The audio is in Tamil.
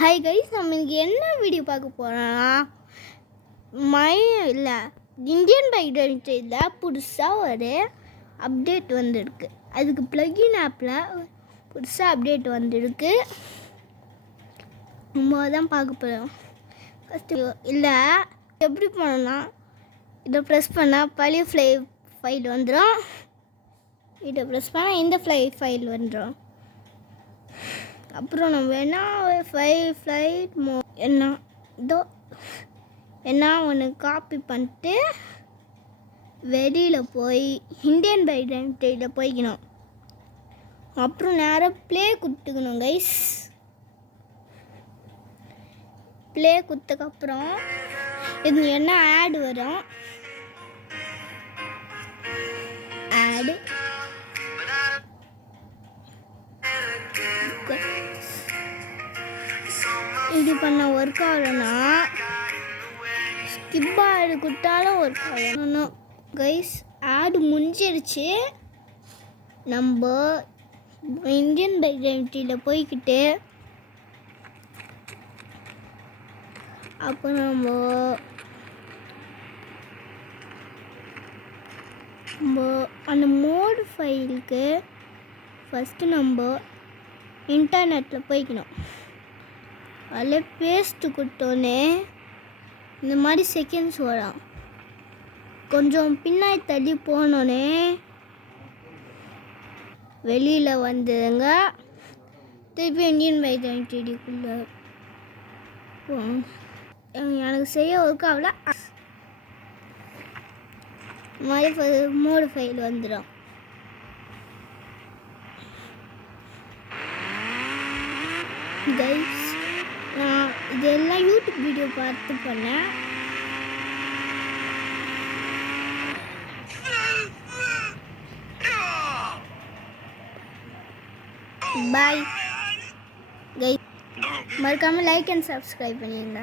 ஹாய் கைஸ், நம்ம இங்கே என்ன வீடியோ பார்க்க போகிறோன்னா இல்லை இந்தியன் பைக்கில் புதுசாக ஒரு அப்டேட் வந்திருக்கு. அதுக்கு ப்ளகின் ஆப்பில் புதுசாக அப்டேட் வந்திருக்கு. நம்ம தான் பார்க்க போகிறோம். ஃபஸ்ட்டு இல்லை எப்படி பண்ணோன்னா இதை ப்ரெஸ் பண்ணால் பழைய ஃபைல் வந்துடும். இதை ப்ரெஸ் பண்ணால் இந்த ஃபைல் வந்துடும். அப்புறம் நம்ம ஃப்ளைட் என்ன ஒன்று காப்பி பண்ணிட்டு வெளியில் போய் இந்தியன் பைக்கில் போய்க்கணும். அப்புறம் நேராக ப்ளே கொடுத்துக்கணும் கைஸ். ப்ளே கொடுத்ததுக்கப்புறம் இது என்ன ஆட் வரும். ஆடு இது பண்ண ஒர்க் ஆகலைன்னா ஸ்கிப் ஆடு கொடுத்தாலும் ஒர்க் ஆகணும் கைஸ். ஆடு முடிஞ்சிருச்சு. நம்ம இந்தியன் பைக்கில் போய்கிட்டு அப்புறம் நம்ம அந்த மோடு ஃபைலுக்கு ஃபஸ்ட்டு நம்ம இன்டர்நெட்டில் போய்க்கணும். அதில் பேஸ்ட்டு கொடுத்தோன்னே இந்த மாதிரி செகண்ட்ஸ் வரும். கொஞ்சம் பின்னாடி தள்ளி போனோடனே வெளியில் வந்துடுங்க. திருப்பி இந்தியன் பைக்குள்ளே எனக்கு செய்ய ஒர்க் ஆகல. மாதிரி மோடு ஃபைல் வந்துடும். கைஸ், நான் இதெல்லாம் யூடியூப் வீடியோ பார்த்து பண்ணேன். பாய் கைஸ், மறக்காமல் லைக் அண்ட் சப்ஸ்கிரைப் பண்ணிடுங்க.